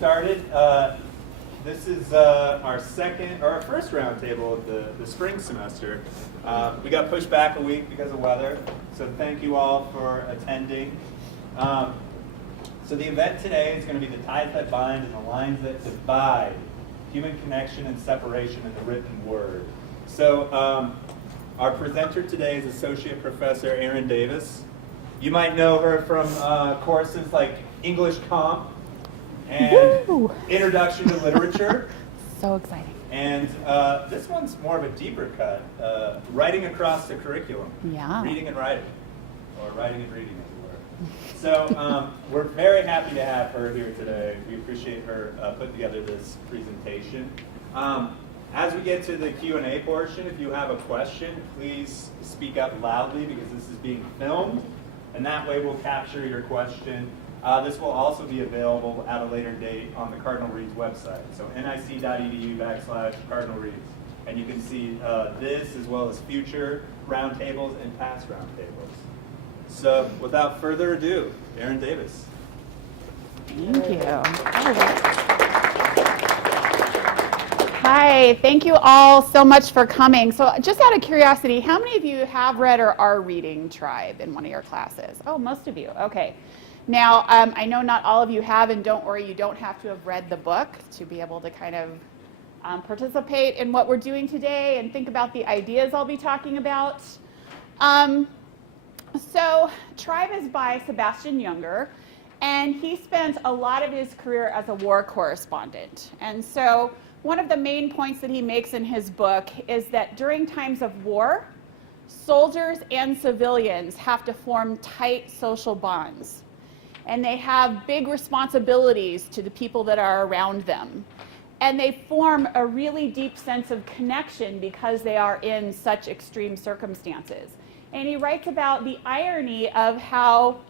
started. This is our first roundtable of the spring semester. We got pushed back a week because of weather, so thank you all for attending. So the event today is going to be the ties that bind and the lines that divide, human connection and separation in the written word. So our presenter today is Associate Professor Erin Davis. You might know her from courses like English Comp and Woo! Introduction to Literature. So exciting. And this one's more of a deeper cut, writing across the curriculum. Yeah. Reading and writing, or writing and reading, as it were. So we're very happy to have her here today. We appreciate her putting together this presentation. As we get to the Q&A portion, if you have a question, please speak up loudly because this is being filmed, and that way we'll capture your question. This will also be available at a later date on the Cardinal Reads website, so nic.edu/Cardinal Reads. And you can see this as well as future roundtables and past roundtables. So without further ado, Erin Davis. Thank you. All right. Hi, thank you all so much for coming. So just out of curiosity, how many of you have read or are reading Tribe in one of your classes? Oh, most of you. Okay. Now, I know not all of you have, and don't worry, you don't have to have read the book to be able to kind of participate in what we're doing today and think about the ideas I'll be talking about. So Tribe is by Sebastian Junger, and he spent a lot of his career as a war correspondent. And so one of the main points that he makes in his book is that during times of war, soldiers and civilians have to form tight social bonds. And they have big responsibilities to the people that are around them. And they form a really deep sense of connection because they are in such extreme circumstances. And he writes about the irony of how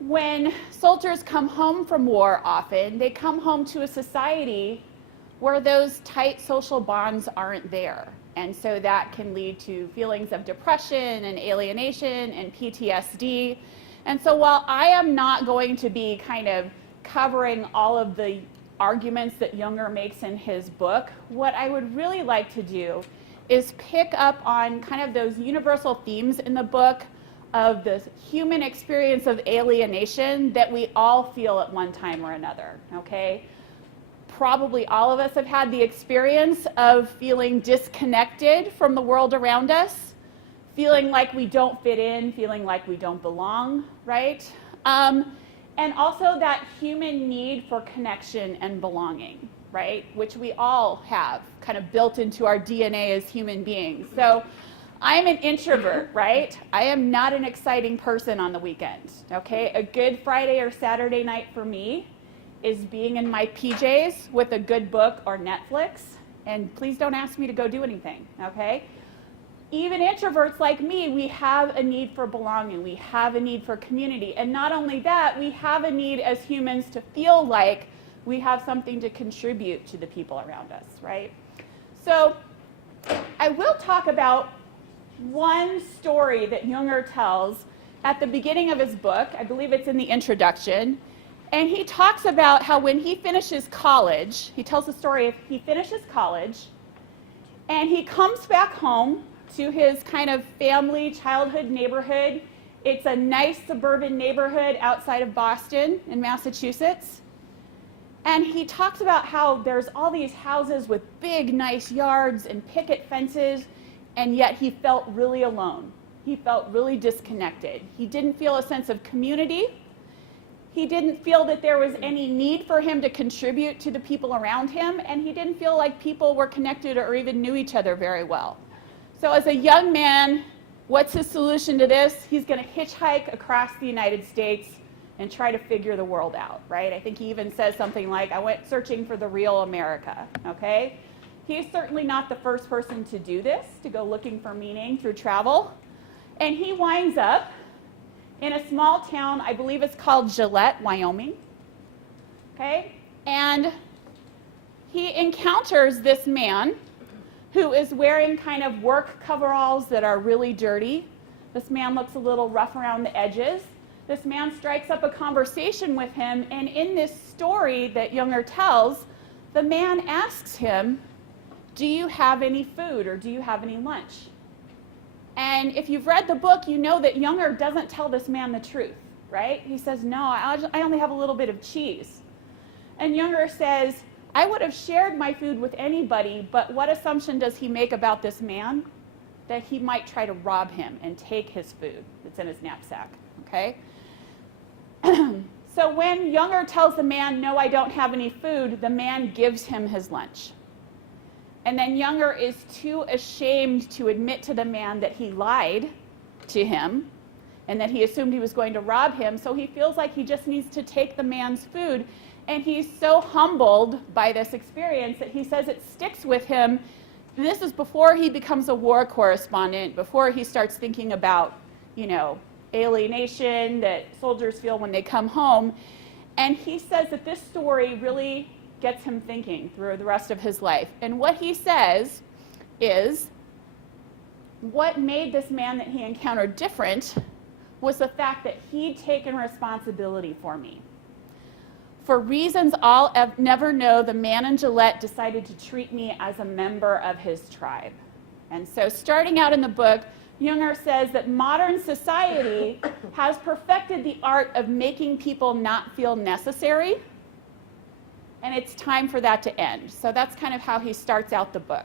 when soldiers come home from war often, they come home to a society where those tight social bonds aren't there. And so that can lead to feelings of depression and alienation and PTSD. And so while I am not going to be kind of covering all of the arguments that Junger makes in his book, what I would really like to do is pick up on kind of those universal themes in the book of the human experience of alienation that we all feel at one time or another, okay? Probably all of us have had the experience of feeling disconnected from the world around us, feeling like we don't fit in, feeling like we don't belong, right? And also that human need for connection and belonging, right? Which we all have kind of built into our DNA as human beings. So I'm an introvert, right? I am not an exciting person on the weekend, okay? A good Friday or Saturday night for me is being in my PJs with a good book or Netflix, and please don't ask me to go do anything, okay? Even introverts like me, we have a need for belonging, we have a need for community, and not only that, we have a need as humans to feel like we have something to contribute to the people around us, right? So I will talk about one story that Junger tells at the beginning of his book. I believe it's in the introduction. And he talks about how when he finishes college, he tells the story of he finishes college and he comes back home to his kind of family childhood neighborhood. It's a nice suburban neighborhood outside of Boston in Massachusetts. And he talks about how there's all these houses with big, nice yards and picket fences, and yet he felt really alone. He felt really disconnected. He didn't feel a sense of community. He didn't feel that there was any need for him to contribute to the people around him, and he didn't feel like people were connected or even knew each other very well. So as a young man, what's his solution to this? He's going to hitchhike across the United States and try to figure the world out, right? I think he even says something like, I went searching for the real America, okay? He's certainly not the first person to do this, to go looking for meaning through travel. And he winds up in a small town, I believe it's called Gillette, Wyoming, okay? And he encounters this man who is wearing kind of work coveralls that are really dirty. This man looks a little rough around the edges. this man strikes up a conversation with him, and in this story that Younger tells, the man asks him, do you have any food or do you have any lunch? And if you've read the book, you know that Younger doesn't tell this man the truth, right? He says, no, I only have a little bit of cheese. And Younger says, I would have shared my food with anybody, but what assumption does he make about this man? That he might try to rob him and take his food that's in his knapsack, okay? So when Younger tells the man, no, I don't have any food, the man gives him his lunch. And then Younger is too ashamed to admit to the man that he lied to him and that he assumed he was going to rob him, so he feels like he just needs to take the man's food. And he's so humbled by this experience that he says it sticks with him. And this is before he becomes a war correspondent, before he starts thinking about, alienation that soldiers feel when they come home. And he says that this story really gets him thinking through the rest of his life. And what he says is, what made this man that he encountered different was the fact that he'd taken responsibility for me. For reasons I'll never know, the man in Gillette decided to treat me as a member of his tribe. And so starting out in the book, Younger says that modern society has perfected the art of making people not feel necessary, and it's time for that to end. So that's kind of how he starts out the book.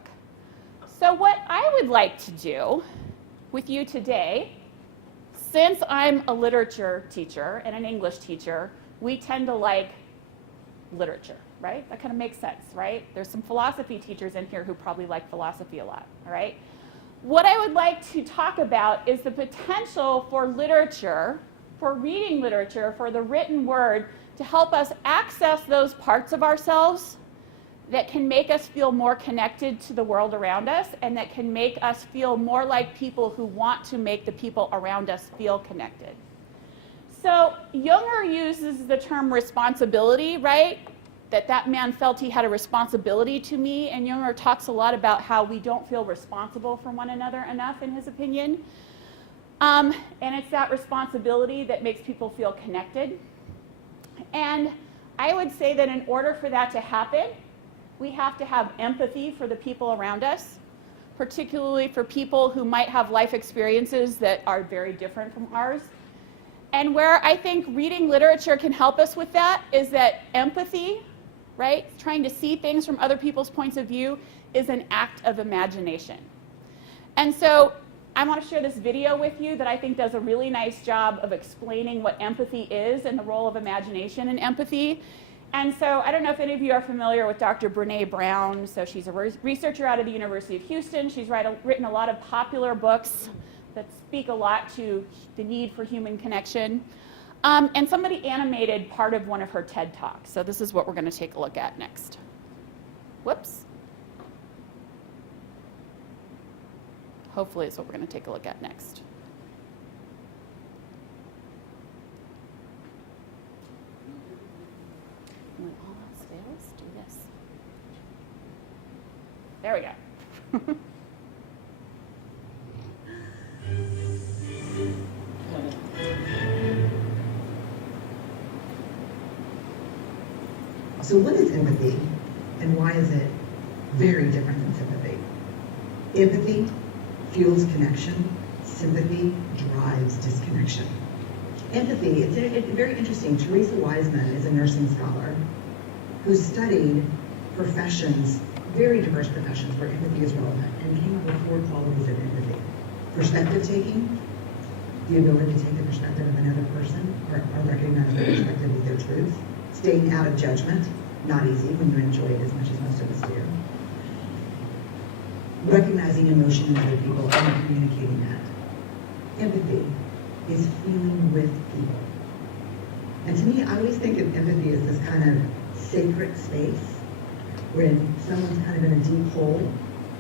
So what I would like to do with you today, since I'm a literature teacher and an English teacher, we tend to like literature, right? That kind of makes sense, right? There's some philosophy teachers in here who probably like philosophy a lot, all right? What I would like to talk about is the potential for literature, for reading literature, for the written word, to help us access those parts of ourselves that can make us feel more connected to the world around us and that can make us feel more like people who want to make the people around us feel connected. So Younger uses the term responsibility, right? That man felt he had a responsibility to me, and Younger talks a lot about how we don't feel responsible for one another enough, in his opinion. And it's that responsibility that makes people feel connected. And I would say that in order for that to happen, we have to have empathy for the people around us, particularly for people who might have life experiences that are very different from ours. And where I think reading literature can help us with that is that empathy, right, trying to see things from other people's points of view, is an act of imagination. And so I want to share this video with you that I think does a really nice job of explaining what empathy is and the role of imagination in empathy. And so I don't know if any of you are familiar with Dr. Brene Brown. So she's a researcher out of the University of Houston. She's written a lot of popular books that speak a lot to the need for human connection. And somebody animated part of one of her TED Talks. So this is what we're going to take a look at next. Whoops. Hopefully it's what we're going to take a look at next. When all else fails, do this. There we go. So what is empathy, and why is it very different than sympathy? Empathy fuels connection. Sympathy drives disconnection. Empathy, it's very interesting. Teresa Wiseman is a nursing scholar who studied professions, very diverse professions where empathy is relevant, and came up with 4 qualities of empathy. Perspective taking, the ability to take the perspective of another person or recognize their perspective as their truth. Staying out of judgment, not easy when you enjoy it as much as most of us do. Recognizing emotion in other people and communicating that. Empathy is feeling with people. And to me, I always think of empathy as this kind of sacred space when someone's kind of in a deep hole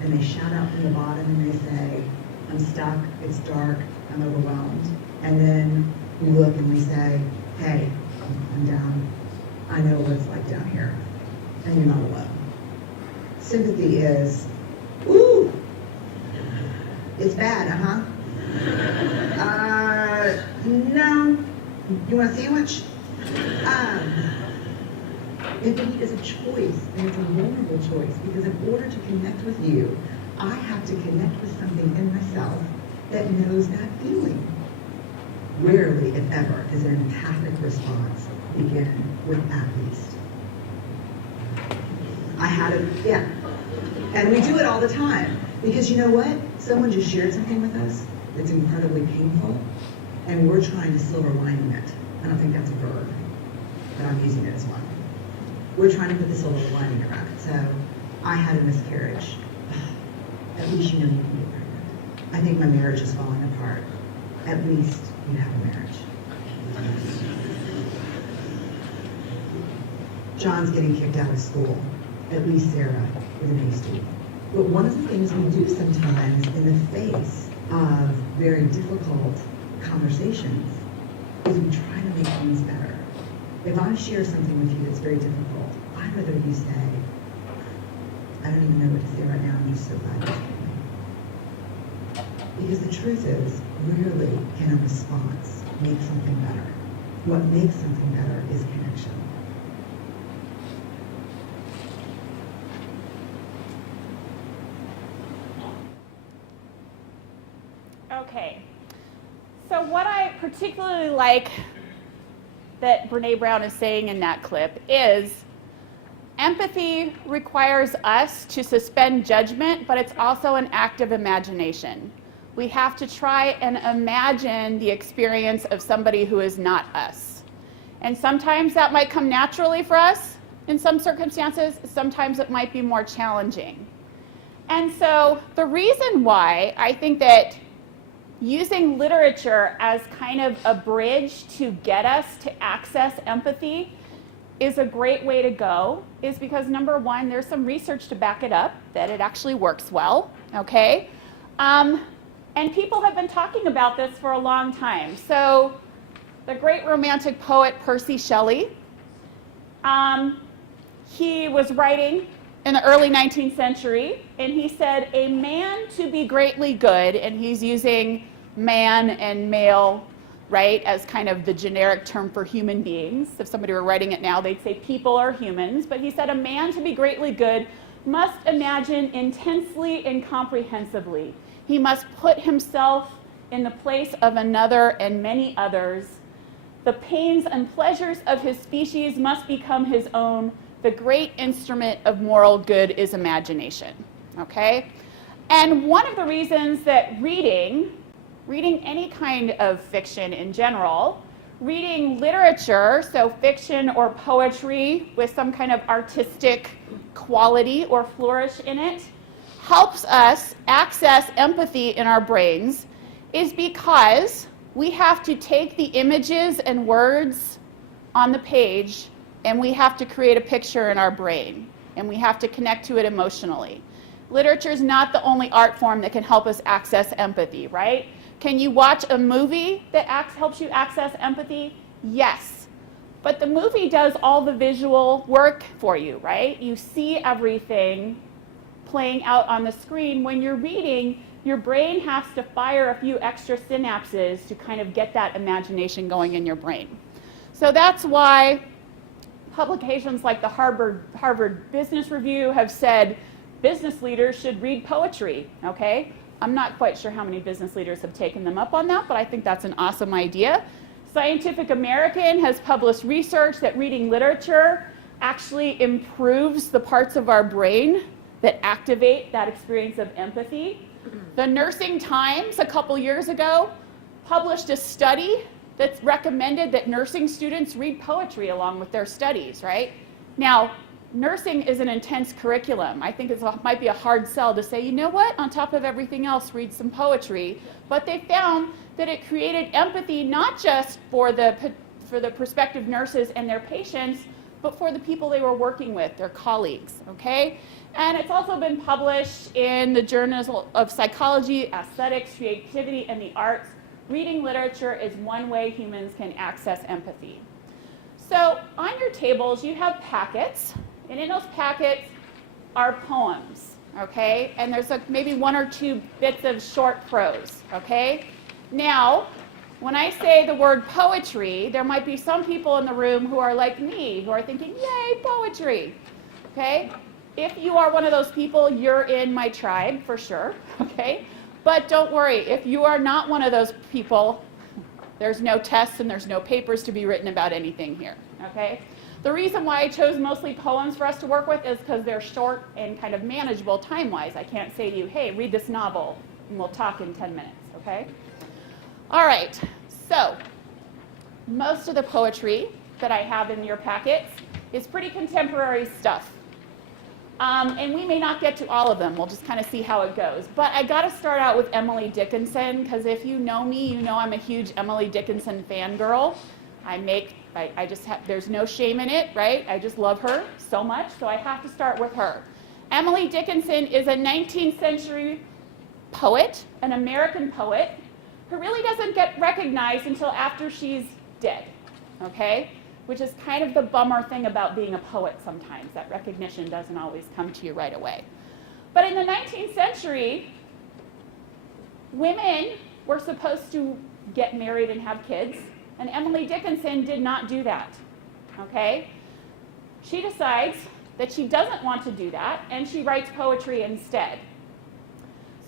and they shout out from the bottom and they say, I'm stuck, it's dark, I'm overwhelmed. And then we look and we say, hey, I'm down. I know what it's like down here, and you're not alone. Sympathy is, ooh, it's bad, no, You want a sandwich? Empathy is a choice, and it's a vulnerable choice, because in order to connect with you, I have to connect with something in myself that knows that feeling. Rarely, if ever, does an empathic response begin with "at least." I had it, yeah. And we do it all the time, because you know what? Someone just shared something with us that's incredibly painful, and we're trying to silver lining it. I don't think that's a verb, but I'm using it as one. We're trying to put the silver lining around it. So, I had a miscarriage. At least you know you can get pregnant. I think my marriage is falling apart. At least you have a marriage. John's getting kicked out of school. At least Sarah is an A student. But one of the things we do sometimes in the face of very difficult conversations is we try to make things better. If I share something with you that's very difficult, I'd rather you say, I don't even know what to say right now, I'm just so glad you told me. Because the truth is, rarely can a response make something better. What makes something better is connection. Okay, so what I particularly like that Brene Brown is saying in that clip is empathy requires us to suspend judgment, but it's also an act of imagination. We have to try and imagine the experience of somebody who is not us. And sometimes that might come naturally for us in some circumstances, sometimes it might be more challenging. And so the reason why I think that using literature as kind of a bridge to get us to access empathy is a great way to go is because, number one, there's some research to back it up that it actually works well, okay? And people have been talking about this for a long time. So the great romantic poet Percy Shelley, he was writing in the early 19th century, and he said, a man to be greatly good, and he's using man and male, right, as kind of the generic term for human beings. If somebody were writing it now, they'd say people are humans. But he said, a man to be greatly good must imagine intensely and comprehensively. He must put himself in the place of another and many others. The pains and pleasures of his species must become his own. The great instrument of moral good is imagination, okay? And one of the reasons that reading any kind of fiction in general, reading literature, so fiction or poetry with some kind of artistic quality or flourish in it, helps us access empathy in our brains is because we have to take the images and words on the page and we have to create a picture in our brain, and we have to connect to it emotionally. Literature is not the only art form that can help us access empathy, right? Can you watch a movie that helps you access empathy? Yes. But the movie does all the visual work for you, right? You see everything playing out on the screen. When you're reading, your brain has to fire a few extra synapses to kind of get that imagination going in your brain. So that's why publications like the Harvard Business Review have said business leaders should read poetry, okay? I'm not quite sure how many business leaders have taken them up on that, but I think that's an awesome idea. Scientific American has published research that reading literature actually improves the parts of our brain that activate that experience of empathy. The Nursing Times a couple years ago published a study that's recommended that nursing students read poetry along with their studies, right? Now, nursing is an intense curriculum. I think it might be a hard sell to say, you know what, on top of everything else, read some poetry. But they found that it created empathy not just for the prospective nurses and their patients, but for the people they were working with, their colleagues, okay? And it's also been published in the Journals of Psychology, Aesthetics, Creativity, and the Arts. Reading literature is one way humans can access empathy. So on your tables, you have packets, and in those packets are poems, okay? And there's maybe one or two bits of short prose, okay? Now, When I say the word poetry, there might be some people in the room who are like me, who are thinking, yay, poetry, okay? If you are one of those people, you're in my tribe for sure, okay? But don't worry, if you are not one of those people, there's no tests and there's no papers to be written about anything here, okay? The reason why I chose mostly poems for us to work with is because they're short and kind of manageable time-wise. I can't say to you, hey, read this novel, and we'll talk in 10 minutes, okay? All right, so most of the poetry that I have in your packets is pretty contemporary stuff. And we may not get to all of them. We'll just kind of see how it goes. But I got to start out with Emily Dickinson, because if you know me, you know I'm a huge Emily Dickinson fangirl. There's no shame in it, right? I just love her so much, so I have to start with her. Emily Dickinson is a 19th century poet, an American poet, who really doesn't get recognized until after she's dead, okay? Which is kind of the bummer thing about being a poet sometimes, that recognition doesn't always come to you right away. But in the 19th century, women were supposed to get married and have kids, and Emily Dickinson did not do that, okay? She decides that she doesn't want to do that, and she writes poetry instead.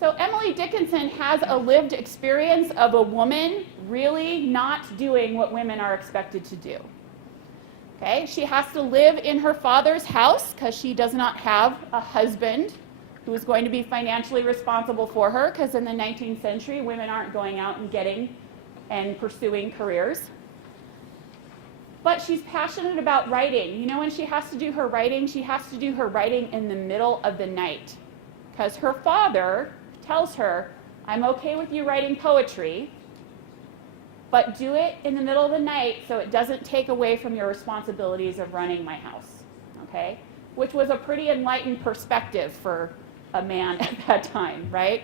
So Emily Dickinson has a lived experience of a woman really not doing what women are expected to do. Okay, she has to live in her father's house because she does not have a husband who is going to be financially responsible for her, because in the 19th century, women aren't going out and getting and pursuing careers. But she's passionate about writing. You know, when she has to do her writing, she has to do her writing in the middle of the night, because her father tells her, I'm okay with you writing poetry, but do it in the middle of the night so it doesn't take away from your responsibilities of running my house, okay? Which was a pretty enlightened perspective for a man at that time, right?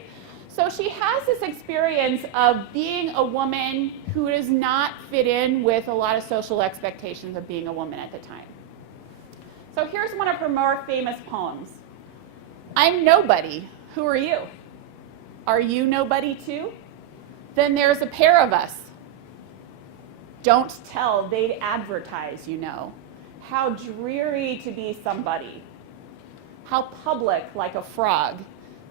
So she has this experience of being a woman who does not fit in with a lot of social expectations of being a woman at the time. So here's one of her more famous poems. I'm nobody. Who are you? Are you nobody too? Then there's a pair of us. Don't tell, they'd advertise, you know. How dreary to be somebody. How public, like a frog.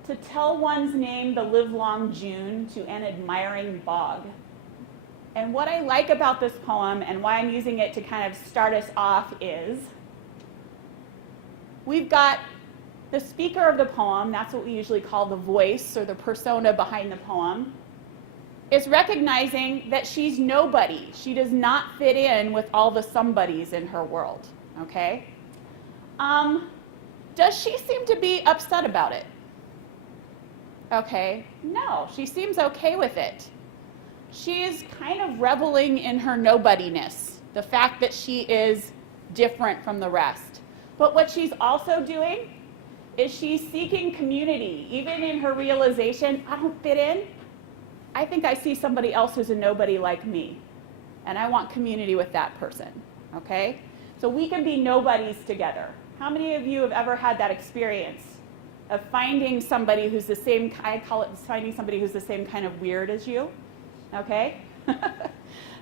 To tell one's name the livelong June to an admiring bog. And what I like about this poem, and why I'm using it to kind of start us off, is we've got the speaker of the poem, that's what we usually call the voice or the persona behind the poem, is recognizing that she's nobody. She does not fit in with all the somebodies in her world, okay? Does she seem to be upset about it? Okay, no, she seems okay with it. She is kind of reveling in her nobodiness, the fact that she is different from the rest. But what she's also doing is she's seeking community. Even in her realization, I don't fit in. I think I see somebody else who's a nobody like me, and I want community with that person, okay? So we can be nobodies together. How many of you have ever had that experience of finding somebody who's the same, I call it finding somebody who's the same kind of weird as you, okay?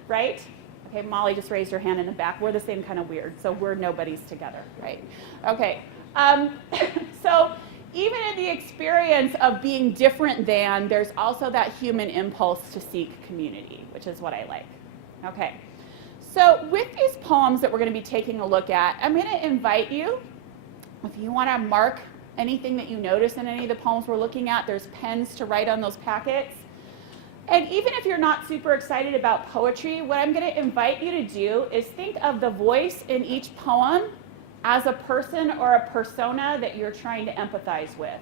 Right? Okay, Molly just raised her hand in the back. We're the same kind of weird, so we're nobodies together, right? Okay, so even in the experience of being different than, there's also that human impulse to seek community, which is what I like. Okay, so with these poems that we're going to be taking a look at, I'm going to invite you, if you want to mark anything that you notice in any of the poems we're looking at, there's pens to write on those packets. And even if you're not super excited about poetry, what I'm going to invite you to do is think of the voice in each poem as a person or a persona that you're trying to empathize with.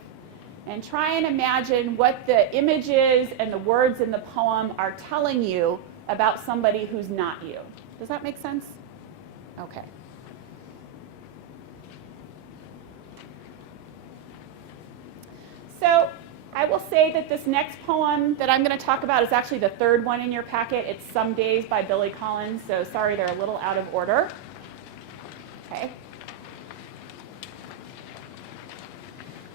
And try and imagine what the images and the words in the poem are telling you about somebody who's not you. Does that make sense? Okay. So I will say that this next poem that I'm going to talk about is actually the third one in your packet. It's Some Days by Billy Collins, so sorry they're a little out of order. Okay.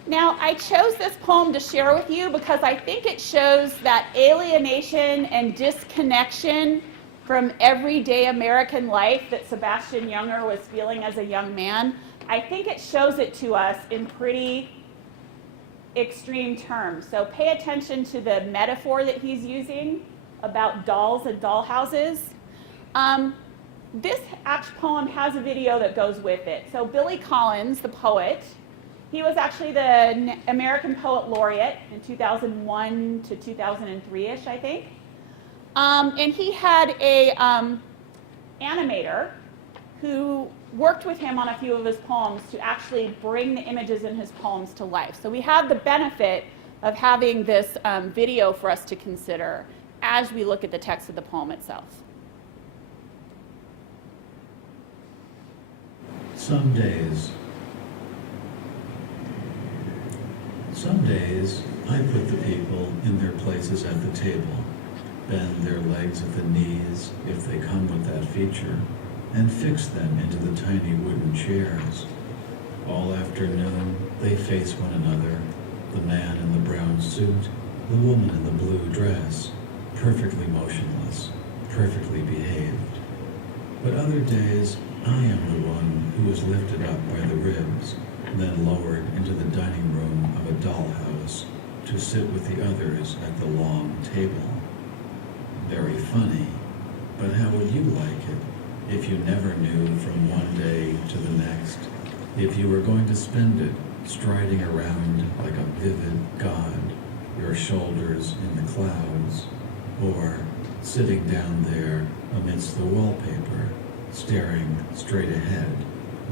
Now, I chose this poem to share with you because I think it shows that alienation and disconnection from everyday American life that Sebastian Junger was feeling as a young man. I think it shows it to us in pretty extreme terms. So pay attention to the metaphor that he's using about dolls and dollhouses. This poem has a video that goes with it. So Billy Collins, the poet, he was actually the American Poet Laureate in 2001 to 2003-ish, I think. And he had a animator who worked with him on a few of his poems to actually bring the images in his poems to life. So we have the benefit of having this video for us to consider as we look at the text of the poem itself. Some days I put the people in their places at the table, bend their legs at the knees if they come with that feature, and fix them into the tiny wooden chairs. All afternoon they face one another, the man in the brown suit, the woman in the blue dress, perfectly motionless, perfectly behaved. But other days I am the one who is lifted up by the ribs, then lowered into the dining room of a dollhouse to sit with the others at the long table. Very funny, but how would you like it if you never knew from one day to the next, if you were going to spend it striding around like a vivid god, your shoulders in the clouds, or sitting down there amidst the wallpaper, staring straight ahead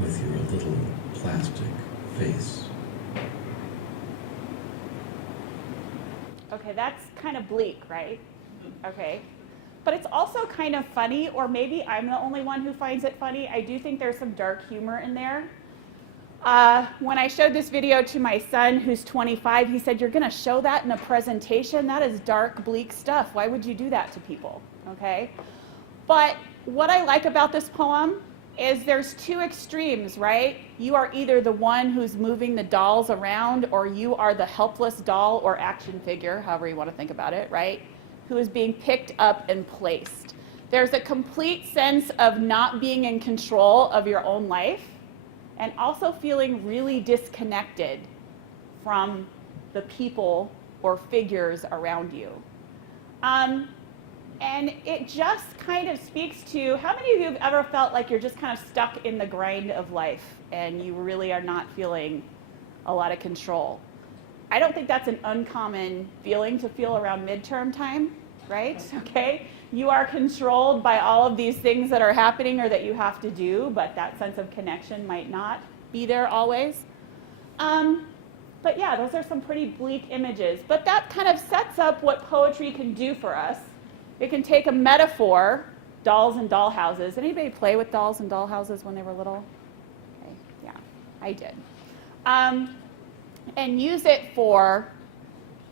with your little plastic face? Okay, that's kind of bleak, right? Okay. But it's also kind of funny, or maybe I'm the only one who finds it funny. I do think there's some dark humor in there. When I showed this video to my son, who's 25, he said, "You're going to show that in a presentation? That is dark, bleak stuff. Why would you do that to people?" Okay? But what I like about this poem is there's two extremes, right? You are either the one who's moving the dolls around, or you are the helpless doll or action figure, however you want to think about it, right? Who is being picked up and placed. There's a complete sense of not being in control of your own life, and also feeling really disconnected from the people or figures around you. And it just kind of speaks to, how many of you have ever felt like you're just kind of stuck in the grind of life and you really are not feeling a lot of control? I don't think that's an uncommon feeling to feel around midterm time, right? Okay? You are controlled by all of these things that are happening or that you have to do, but that sense of connection might not be there always. But yeah, those are some pretty bleak images. But that kind of sets up what poetry can do for us. It can take a metaphor, dolls and dollhouses. Anybody play with dolls and dollhouses when they were little? Okay, yeah, I did. And use it for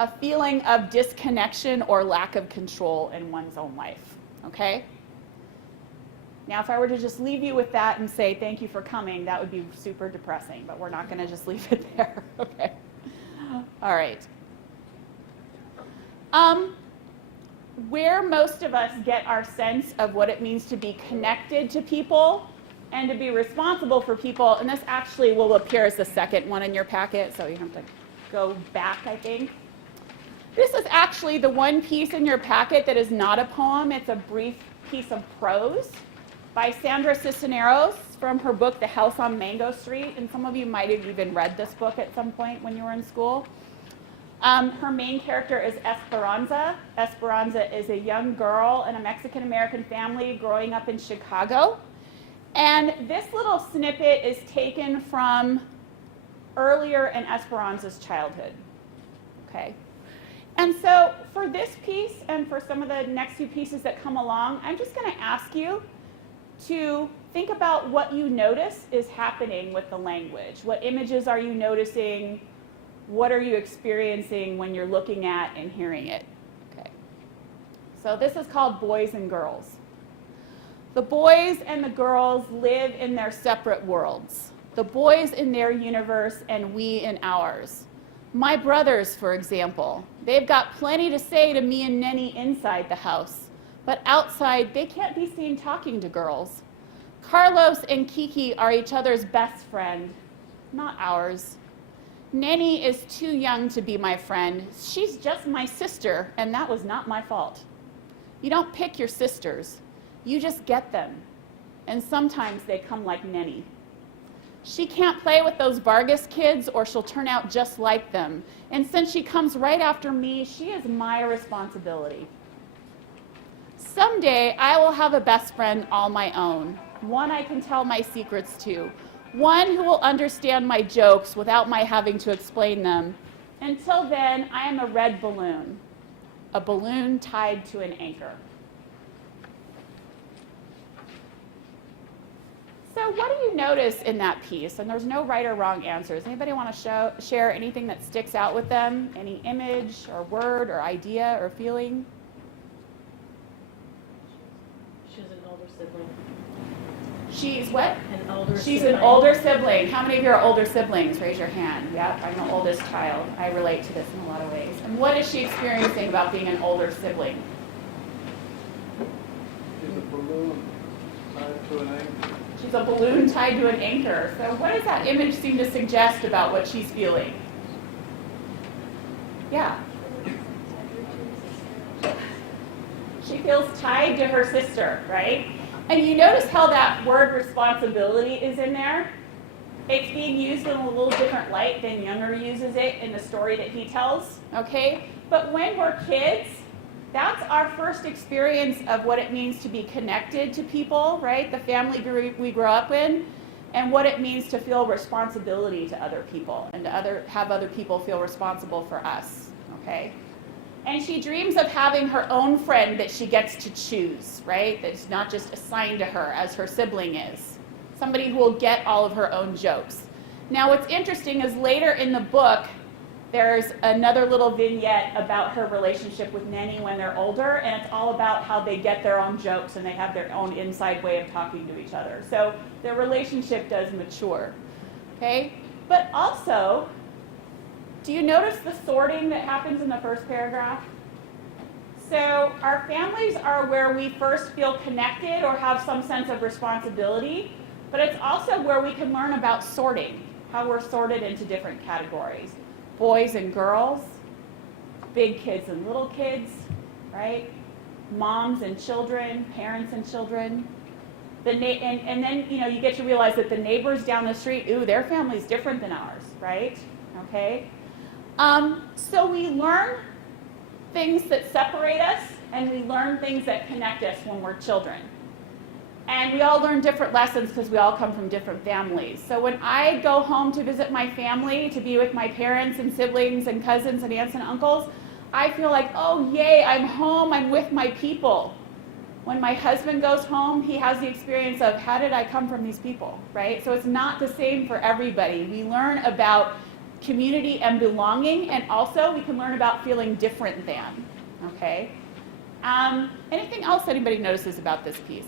a feeling of disconnection or lack of control in one's own life, okay? Now, if I were to just leave you with that and say thank you for coming, that would be super depressing, but we're not going to just leave it there, okay? All right. Where most of us get our sense of what it means to be connected to people and to be responsible for people, and this actually will appear as the second one in your packet, so you have to go back, I think. This is actually the one piece in your packet that is not a poem. It's a brief piece of prose by Sandra Cisneros from her book, The House on Mango Street, and some of you might have even read this book at some point when you were in school. Her main character is Esperanza. Esperanza is a young girl in a Mexican-American family growing up in Chicago. And this little snippet is taken from earlier in Esperanza's childhood. Okay. And so for this piece and for some of the next few pieces that come along, I'm just going to ask you to think about what you notice is happening with the language. What images are you noticing? What are you experiencing when you're looking at and hearing it? Okay. So this is called Boys and Girls. The boys and the girls live in their separate worlds. The boys in their universe and we in ours. My brothers, for example, they've got plenty to say to me and Nenny inside the house, but outside they can't be seen talking to girls. Carlos and Kiki are each other's best friend, not ours. Nenny is too young to be my friend. She's just my sister, and that was not my fault. You don't pick your sisters, you just get them. And sometimes they come like Nenny. She can't play with those Vargas kids or she'll turn out just like them. And since she comes right after me, she is my responsibility. Someday I will have a best friend all my own, one I can tell my secrets to, one who will understand my jokes without my having to explain them. Until then, I am a red balloon, a balloon tied to an anchor. So what do you notice in that piece? And there's no right or wrong answers. Anybody want to share anything that sticks out with them? Any image or word or idea or feeling? She's an older sibling. She's what? An older She's sibling. an older sibling. How many of you are older siblings? Raise your hand. Yep, I'm the oldest child. I relate to this in a lot of ways. And what is she experiencing about being an older sibling? She's a balloon tied to an anchor. She's a balloon tied to an anchor. So what does that image seem to suggest about what she's feeling? Yeah. She feels tied to her sister, right? And you notice how that word responsibility is in there? It's being used in a little different light than Younger uses it in the story that he tells, okay? But when we're kids, that's our first experience of what it means to be connected to people, right? The family group we grow up in, and what it means to feel responsibility to other people and to have other people feel responsible for us, okay? And she dreams of having her own friend that she gets to choose, right? That's not just assigned to her as her sibling is. Somebody who will get all of her own jokes. Now what's interesting is later in the book, there's another little vignette about her relationship with Nenny when they're older, and it's all about how they get their own jokes and they have their own inside way of talking to each other. So their relationship does mature, okay? But also, do you notice the sorting that happens in the first paragraph? So our families are where we first feel connected or have some sense of responsibility, but it's also where we can learn about sorting, how we're sorted into different categories. Boys and girls, big kids and little kids, right? Moms and children, parents and children. And then you get to realize that the neighbors down the street, ooh, their family's different than ours, right? Okay. So we learn things that separate us, and we learn things that connect us when we're children. And we all learn different lessons because we all come from different families. So when I go home to visit my family, to be with my parents and siblings and cousins and aunts and uncles, I feel like, oh, yay, I'm home, I'm with my people. When my husband goes home, he has the experience of, how did I come from these people, right? So it's not the same for everybody. We learn about community and belonging, and also we can learn about feeling different than, okay? Anything else anybody notices about this piece?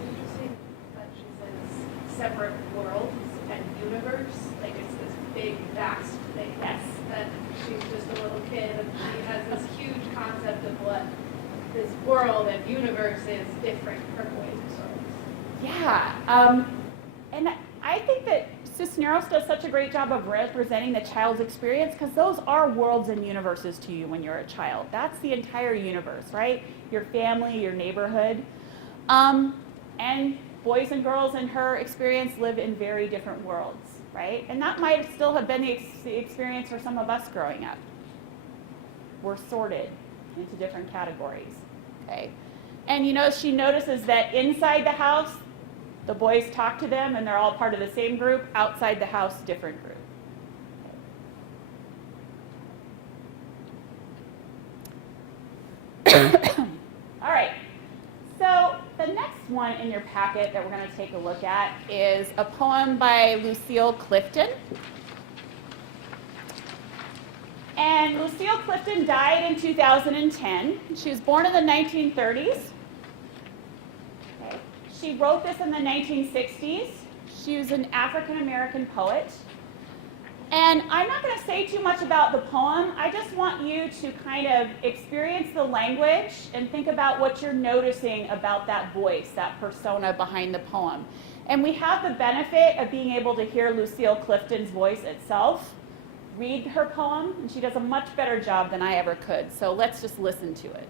Interesting that she says separate worlds and universe. Like it's this big, vast thing. Yes. That she's just a little kid and she has this huge concept of what this world and universe is different from boys and girls. Yeah, and I think that Cisneros does such a great job of representing the child's experience, because those are worlds and universes to you when you're a child. That's the entire universe, right? Your family, your neighborhood. And boys and girls in her experience live in very different worlds, right? And that might still have been the experience for some of us growing up. We're sorted into different categories, okay? And she notices that inside the house, the boys talk to them and they're all part of the same group. Outside the house, different group. All right, so the next one in your packet that we're going to take a look at is a poem by Lucille Clifton. And Lucille Clifton died in 2010. She was born in the 1930s. Okay. She wrote this in the 1960s. She was an African American poet. And I'm not going to say too much about the poem. I just want you to kind of experience the language and think about what you're noticing about that voice, that persona behind the poem. And we have the benefit of being able to hear Lucille Clifton's voice itself read her poem, and she does a much better job than I ever could. So let's just listen to it.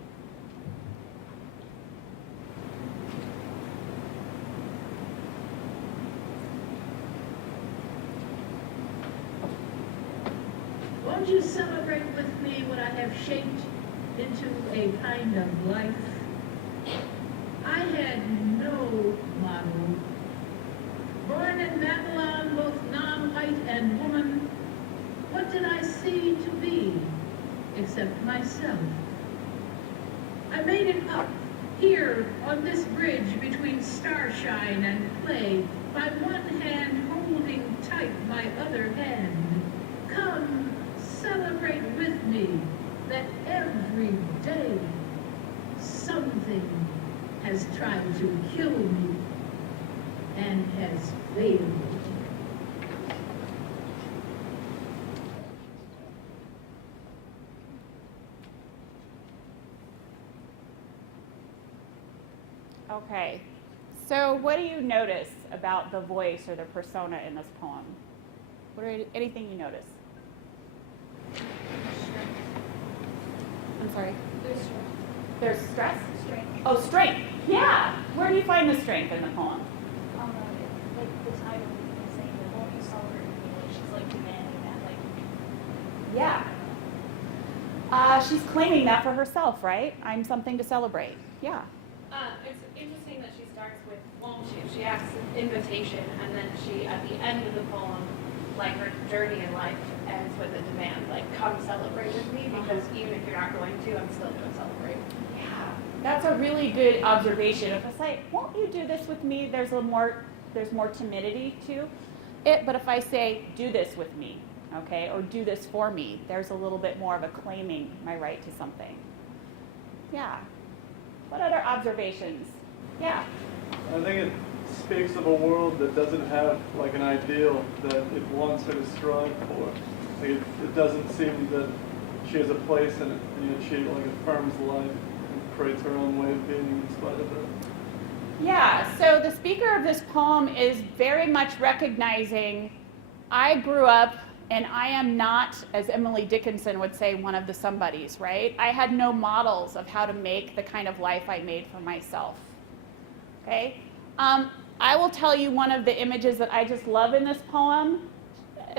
Won't you celebrate with me what I have shaped into a kind of life? I had no model. Born in Babylon, both non-white and woman, what did I see to be except myself? I made it up here on this bridge between starshine and clay, by one hand holding tight my other hand. Come, celebrate with me that every day something has tried to kill me and has failed. Okay, so what do you notice about the voice or the persona in this poem? Anything you notice? I'm sorry? There's strength. There's stress? Strength. Oh, strength. Yeah. Where do you find the strength in the poem? Like the title is saying that won't you celebrate with me? Like she's like demanding that, like. Yeah. She's claiming that for herself, right? I'm something to celebrate. Yeah. It's interesting that she starts with won't you? She asks an invitation, and then she, at the end of the poem, like her journey in life ends with a demand, like come celebrate with me, because even if you're not going to, I'm still going to celebrate. Yeah. That's a really good observation. If I say, won't you do this with me? There's more timidity to it. But if I say, do this with me, okay, or do this for me, there's a little bit more of a claiming my right to something. Yeah. What other observations? Yeah. I think it speaks of a world that doesn't have like an ideal that it wants her to strive for. Like it doesn't seem that she has a place in it, and yet she like affirms life and creates her own way of being in spite of it. Yeah, so the speaker of this poem is very much recognizing I grew up and I am not, as Emily Dickinson would say, one of the somebodies, right? I had no models of how to make the kind of life I made for myself. Okay? I will tell you one of the images that I just love in this poem.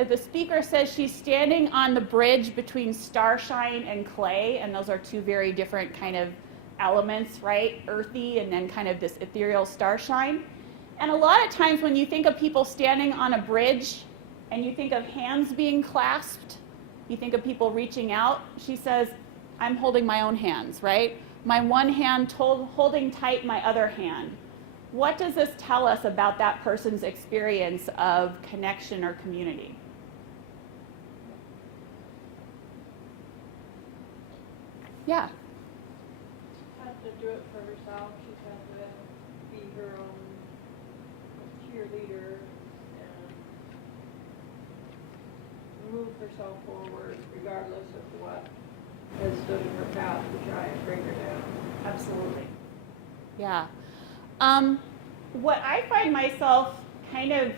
The speaker says she's standing on the bridge between starshine and clay, and those are two very different kind of elements, right? Earthy and then kind of this ethereal starshine. And a lot of times when you think of people standing on a bridge and you think of hands being clasped, you think of people reaching out, she says, I'm holding my own hands, right? My one hand holding tight my other hand. What does this tell us about that person's experience of connection or community? Yeah. Had to do it for herself. She's had to be her own cheerleader and move herself forward regardless of what has stood in her path to try and bring her down. Absolutely. Yeah. What I find myself kind of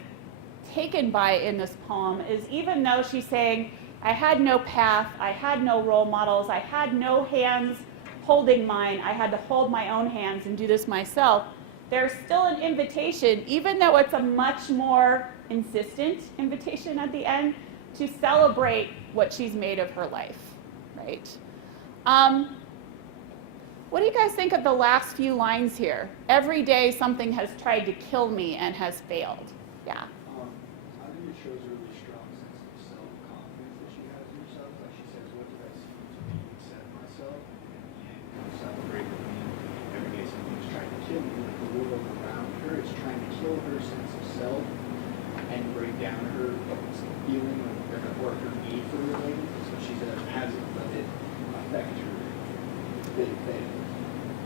taken by in this poem is even though she's saying, I had no path, I had no role models, I had no hands holding mine, I had to hold my own hands and do this myself, there's still an invitation, even though it's a much more insistent invitation at the end, to celebrate what she's made of her life, right? What do you guys think of the last few lines here? Every day something has tried to kill me and has failed. Yeah. I think it shows a really strong sense of self-confidence that she has in herself. Like she says, what did I see to be except myself? And celebrate with me. Every day something's trying to kill me. Like the world around her is trying to kill her sense of self and break down her feeling or her need for relating. So she says, hasn't let it affect her big thing.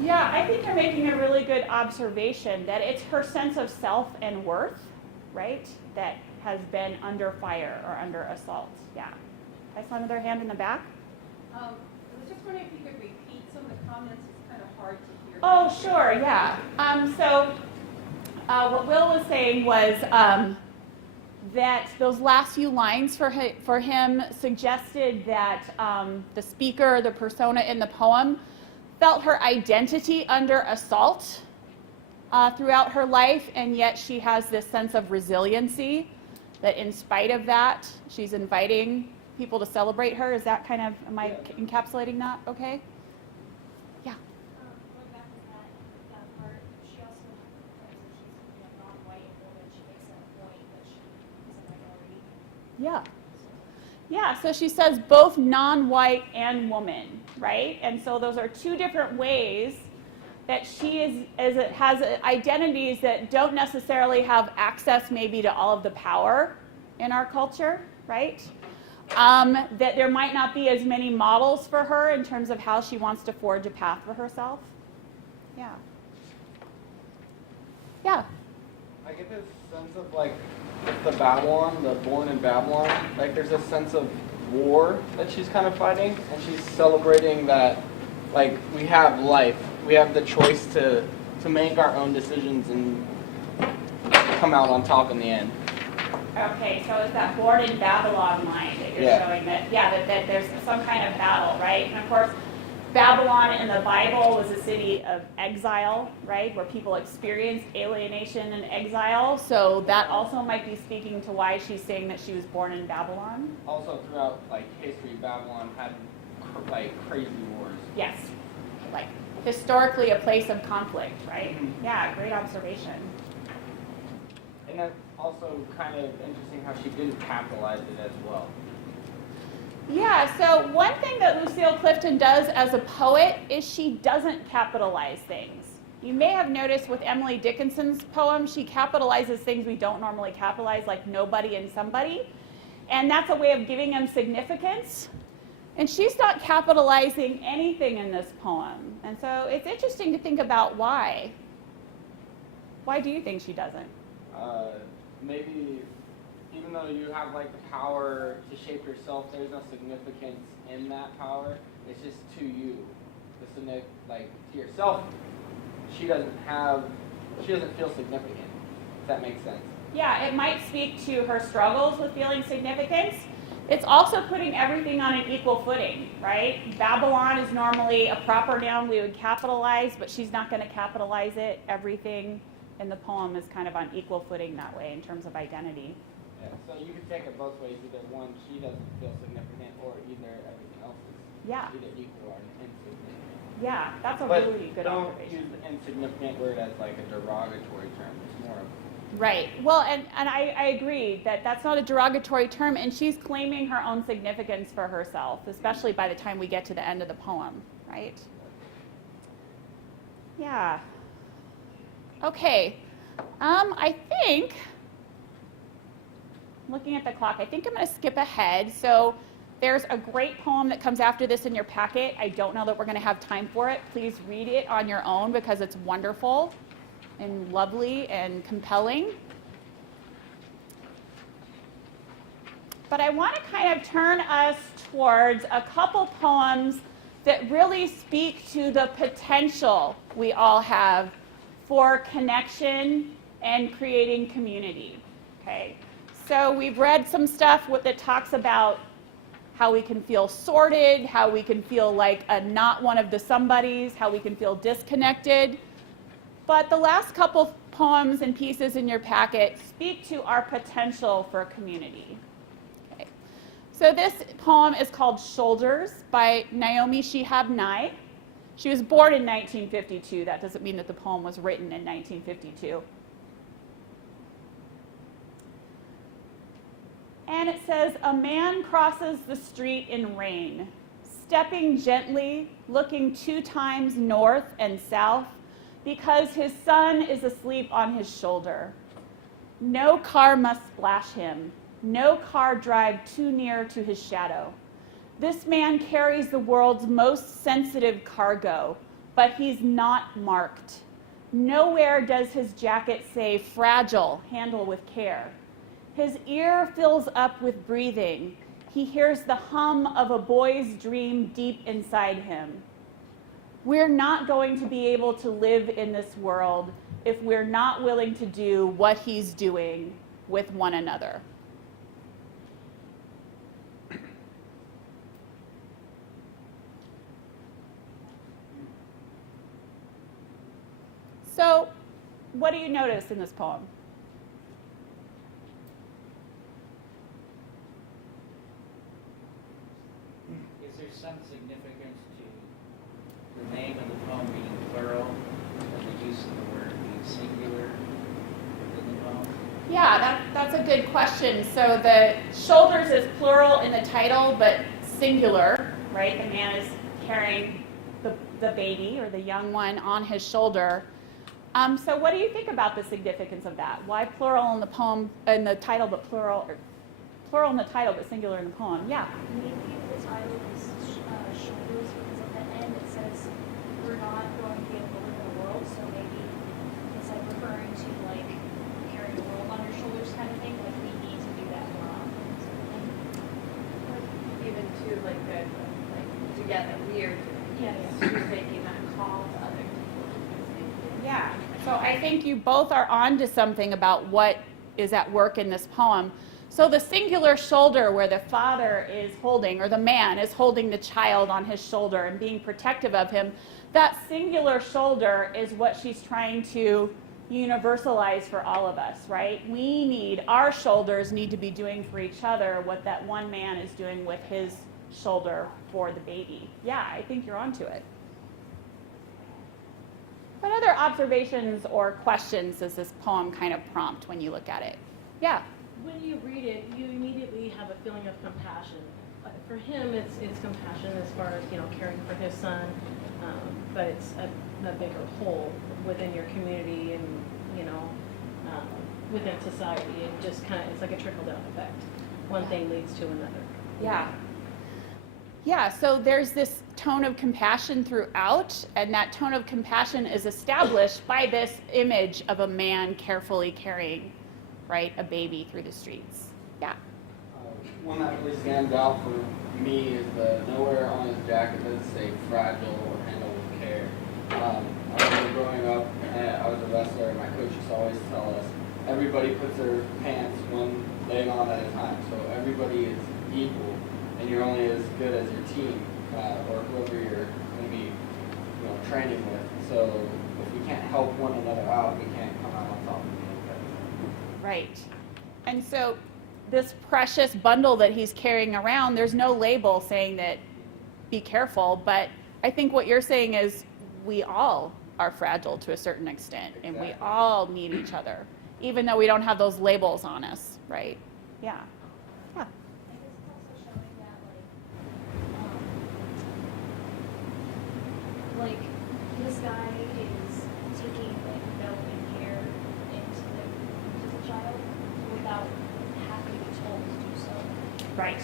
Yeah, I think you're making a really good observation that it's her sense of self and worth, right, that has been under fire or under assault. Yeah. I saw another hand in the back. I was just wondering if you could repeat some of the comments. It's kind of hard to hear. Oh, sure, yeah. What Will was saying was that those last few lines for him suggested that the speaker, the persona in the poem, felt her identity under assault throughout her life, and yet she has this sense of resiliency that in spite of that, she's inviting people to celebrate her. Is that kind of, am I encapsulating that okay? Yeah. Going back to that part, she also claims that she's non-white, and she makes that point that she is a minority. Yeah. Yeah, so she says both non-white and woman, right? And so those are two different ways that she has identities that don't necessarily have access maybe to all of the power in our culture, right? That there might not be as many models for her in terms of how she wants to forge a path for herself. Yeah. Yeah. I get this sense of like the Babylon, the born in Babylon, like there's a sense of war that she's kind of fighting, and she's celebrating that like we have life, we have the choice to make our own decisions and come out on top in the end. Okay, so it's that born in Babylon line that you're showing that, that there's some kind of battle, right? And of course, Babylon in the Bible was a city of exile, right, where people experienced alienation and exile. So that also might be speaking to why she's saying that she was born in Babylon. Also, throughout like history, Babylon had like crazy wars. Yes, like historically a place of conflict, right? Mm-hmm. Yeah, great observation. And that's also kind of interesting how she didn't capitalize it as well. Yeah, so one thing that Lucille Clifton does as a poet is she doesn't capitalize things. You may have noticed with Emily Dickinson's poem, she capitalizes things we don't normally capitalize, like nobody and somebody. And that's a way of giving them significance. And she's not capitalizing anything in this poem. And so it's interesting to think about why. Why do you think she doesn't? Maybe even though you have like the power to shape yourself, there's no significance in that power. It's just to you. Like to yourself, she doesn't feel significant. If that makes sense. Yeah, it might speak to her struggles with feeling significance. It's also putting everything on an equal footing, right? Babylon is normally a proper noun we would capitalize, but she's not going to capitalize it. Everything in the poem is kind of on equal footing that way in terms of identity. Yeah, so you could take it both ways. Either one, she doesn't feel significant, or either everything else is either equal or insignificant. Yeah, that's a But really good don't observation. use the insignificant word as like a derogatory term. It's more of Right. Well, and I agree that that's not a derogatory term, and she's claiming her own significance for herself, especially by the time we get to the end of the poem, right? Yeah. Okay. I think, looking at the clock, I think I'm going to skip ahead. So there's a great poem that comes after this in your packet. I don't know that we're going to have time for it. Please read it on your own because it's wonderful and lovely and compelling. But I want to kind of turn us towards a couple poems that really speak to the potential we all have for connection and creating community. Okay, so we've read some stuff that talks about how we can feel sorted, how we can feel like a not one of the somebodies, how we can feel disconnected. But the last couple poems and pieces in your packet speak to our potential for community. Okay. So this poem is called Shoulders by Naomi Shihab Nye. She was born in 1952. That doesn't mean that the poem was written in 1952. And it says, a man crosses the street in rain, stepping gently, looking 2 times north and south, because his son is asleep on his shoulder. No car must splash him. No car drive too near to his shadow. This man carries the world's most sensitive cargo, but he's not marked. Nowhere does his jacket say fragile, handle with care. His ear fills up with breathing. He hears the hum of a boy's dream deep inside him. We're not going to be able to live in this world if we're not willing to do what he's doing with one another. So, what do you notice in this poem? Is there some significance to the name of the poem being plural and the use of the word being singular in the poem? Yeah, that's a good question. So the shoulders is plural in the title, but singular, right? The man is carrying the baby or the young one on his shoulder. So what do you think about the significance of that? Why plural in the poem, in the title, but plural in the title, but singular in the poem? Yeah. Maybe the title is shoulders because at the end it says we're not going to be able to live in the world, so maybe it's like referring to like carrying the world on your shoulders kind of thing, like we need to do that more often. Sort of thing. Even to like the like together we are doing. Yeah, She's making that call to other people to do the same thing. Yeah. So I think you both are onto something about what is at work in this poem. So the singular shoulder where the father is holding, or the man is holding the child on his shoulder and being protective of him, that singular shoulder is what she's trying to universalize for all of us, right? Our shoulders need to be doing for each other what that one man is doing with his shoulder for the baby. Yeah, I think you're onto it. What other observations or questions does this poem kind of prompt when you look at it? Yeah. When you read it, you immediately have a feeling of compassion. For him, it's compassion as far as caring for his son, but it's a bigger whole within your community and within society. It just it's like a trickle down effect. One thing leads to another. Yeah. Yeah, so there's this tone of compassion throughout, and that tone of compassion is established by this image of a man carefully carrying, right, a baby through the streets. Yeah. One that really stands out for me is the nowhere on his jacket does it say fragile or handle with care. I remember growing up, I was a wrestler, and my coach used to always tell us, everybody puts their pants one leg on at a time, so everybody is equal, and you're only as good as your team or whoever you're going to be training with. So if we can't help one another out, we can't come out on top of the Right. And so this precious bundle that he's carrying around, there's no label saying that be careful, but I think what you're saying is we all are fragile to a certain extent, and we all need each other, even though we don't have those labels on us, right? Yeah. Yeah. I guess it's also showing that like this guy is taking note and care into the child without having to be told to do so. Right.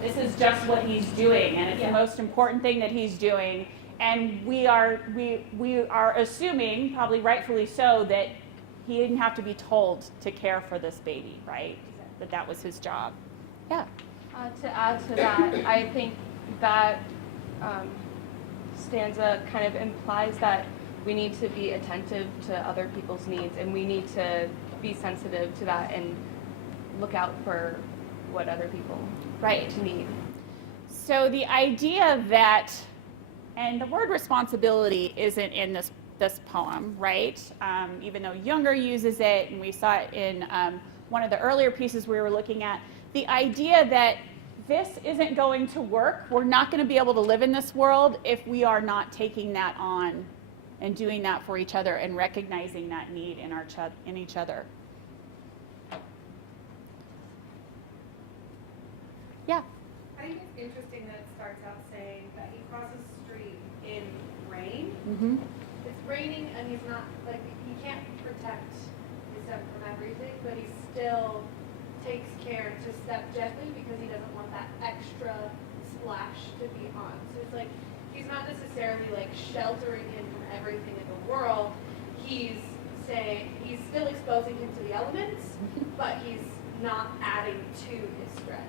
This is just what he's doing, and it's the most important thing that he's doing. And we are assuming, probably rightfully so, that he didn't have to be told to care for this baby, right? That was his job. Yeah. To add to that, I think that stanza kind of implies that we need to be attentive to other people's needs, and we need to be sensitive to that and look out for what other people need. So the idea that, and the word responsibility isn't in this poem, right? Even though Younger uses it, and we saw it in one of the earlier pieces we were looking at, the idea that this isn't going to work, we're not going to be able to live in this world if we are not taking that on and doing that for each other and recognizing that need in each other. Yeah. I think it's interesting that it starts out saying that he crosses the street in rain. Mm-hmm. It's raining and he's not, like, he can't protect his son from everything, but he still takes care to step gently because he doesn't want that extra splash to be on. So it's like, he he's not necessarily like sheltering him from everything in the world. He's saying he's still exposing him to the elements, but he's not adding to his stress.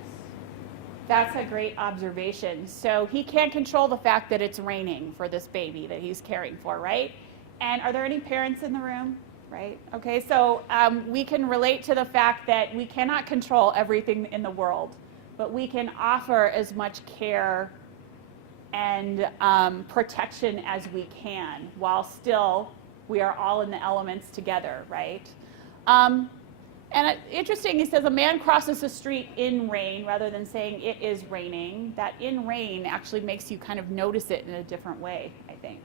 That's a great observation. So he can't control the fact that it's raining for this baby that he's caring for, right? And are there any parents in the room? Right? Okay, so we can relate to the fact that we cannot control everything in the world, but we can offer as much care and protection as we can while still we are all in the elements together, right? And interesting, he says a man crosses the street in rain rather than saying it is raining. That in rain actually makes you kind of notice it in a different way, I think.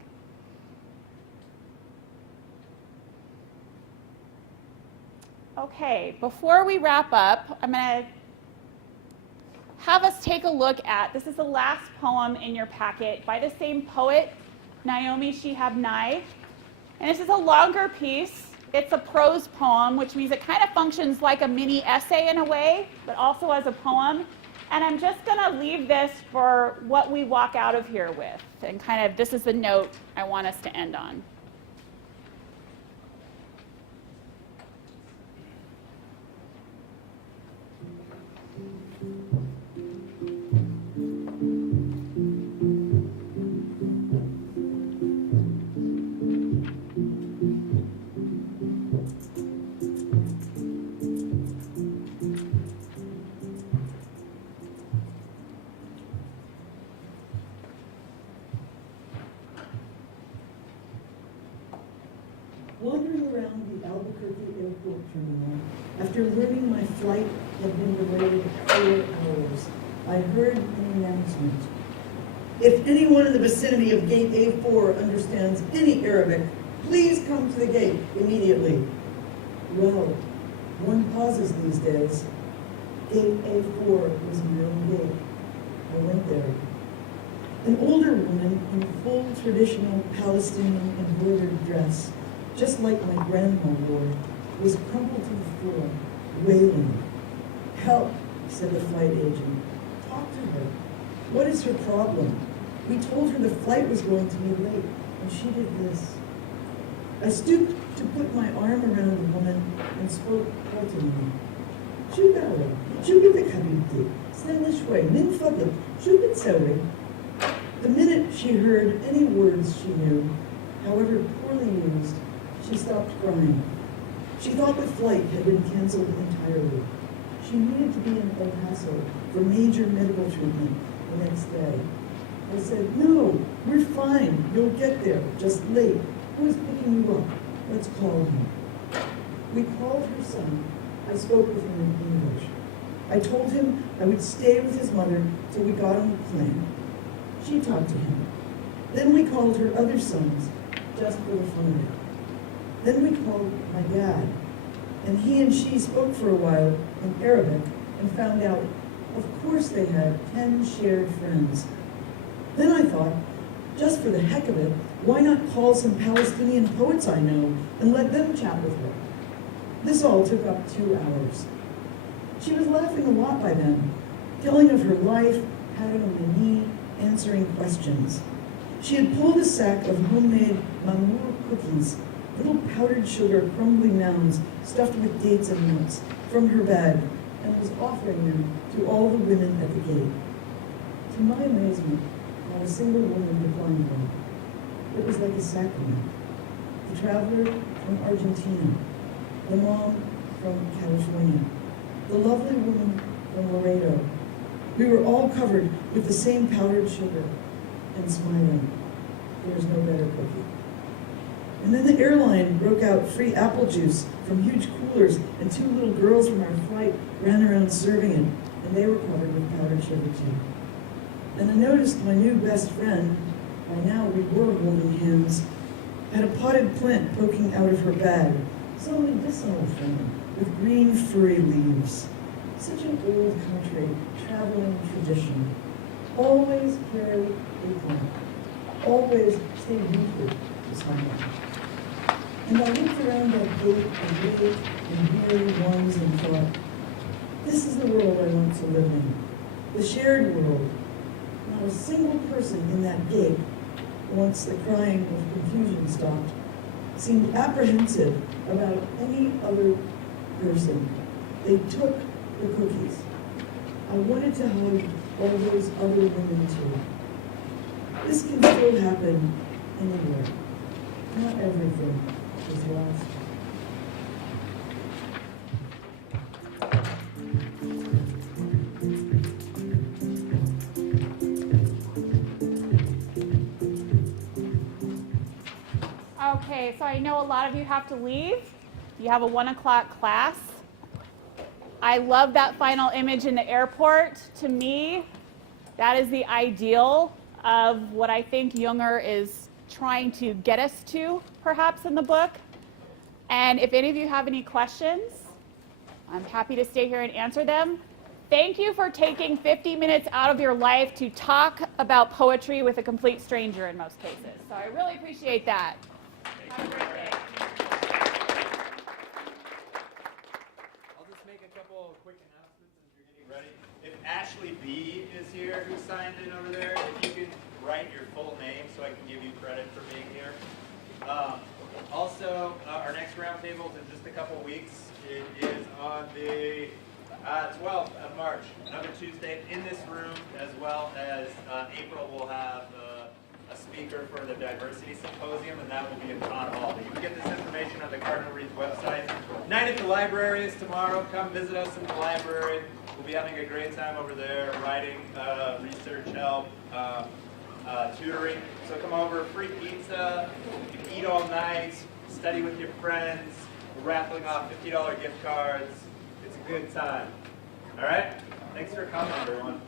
Okay, before we wrap up, I'm going to have us take a look at, this is the last poem in your packet by the same poet, Naomi Shihab Nye. And this is a longer piece. It's a prose poem, which means it kind of functions like a mini essay in a way, but also as a poem. And I'm just going to leave this for what we walk out of here with. And kind of, this is the note I want us to end on. Wandering around the Albuquerque airport terminal, after learning my flight had been delayed 4 hours, I heard an announcement. If anyone in the vicinity of gate A4 understands any Arabic, please come to the gate immediately. Well, one pauses these days. Gate A4 was my own gate. I went there. An older woman in full traditional Palestinian embroidered dress, just like my grandma wore, was crumpled to the floor, wailing. Help, said the flight agent. Talk to her. What is her problem? We told her the flight was going to be late, and she did this. I stooped to put my arm around the woman and spoke haltingly. شو دعوة؟ شو بدك حبيبتي؟ استنى شوي، من فضلك، شو بتسوي? The minute she heard any words she knew, however poorly used, she stopped crying. She thought the flight had been canceled entirely. She needed to be in El Paso for major medical treatment the next day. I said, no, we're fine. You'll get there, just late. Who's picking you up? Let's call him. We called her son. I spoke with him in English. I told him I would stay with his mother till we got on the plane. She talked to him. Then we called her other sons, just for the fun of it. Then we called my dad, and he and she spoke for a while in Arabic and found out, of course they had 10 shared friends. Then I thought, just for the heck of it, why not call some Palestinian poets I know and let them chat with her? This all took up 2 hours. She was laughing a lot by then, telling of her life, patting on the knee, answering questions. She had pulled a sack of homemade mamour cookies, little powdered sugar crumbly mounds stuffed with dates and nuts, from her bag, and was offering them to all the women at the gate. To my amazement, not a single woman declined them. It was like a sacrament. The traveler from Argentina, the mom from California, the lovely woman from Laredo. We were all covered with the same powdered sugar and smiling. There's no better cookie. And then the airline broke out free apple juice from huge coolers, and 2 little girls from our flight ran around serving it, and they were covered with powdered sugar too. And I noticed my new best friend, by now we were holding hands, had a potted plant poking out of her bag, some medicinal thing with green furry leaves. Such an old country, traveling tradition. Always carry a plant. Always stay rooted to someone. And I looked around that gate and waved and weary ones and thought, this is the world I want to live in. The shared world. Not a single person in that gate once the crying of confusion stopped, seemed apprehensive about any other person. They took the cookies. I wanted to hug all those other women too. This can still happen anywhere. Not everything is lost. Okay, so I know a lot of you have to leave. You have a 1 o'clock class. I love that final image in the airport. To me, that is the ideal of what I think Junger is trying to get us to, perhaps, in the book. And if any of you have any questions, I'm happy to stay here and answer them. Thank you for taking 50 minutes out of your life to talk about poetry with a complete stranger in most cases. So I really appreciate that. Have a great day. I'll just make a couple of quick announcements as you're getting ready. If Ashley B is here, who signed in over there, if you could write your full name so I can give you credit for being here. Also, our next roundtable is in just a couple weeks. It is on the 12th of March, another Tuesday, in this room, as well as April will have a speaker for the Diversity Symposium, and that will be in Town Hall. You can get this information on the Cardinal Reads website. Night at the library is tomorrow. Come visit us in the library. We'll be having a great time over there, writing, research help, tutoring. So come over, free pizza, you can eat all night, study with your friends. We're raffling off $50 gift cards. It's a good time. All right? Thanks for coming, everyone.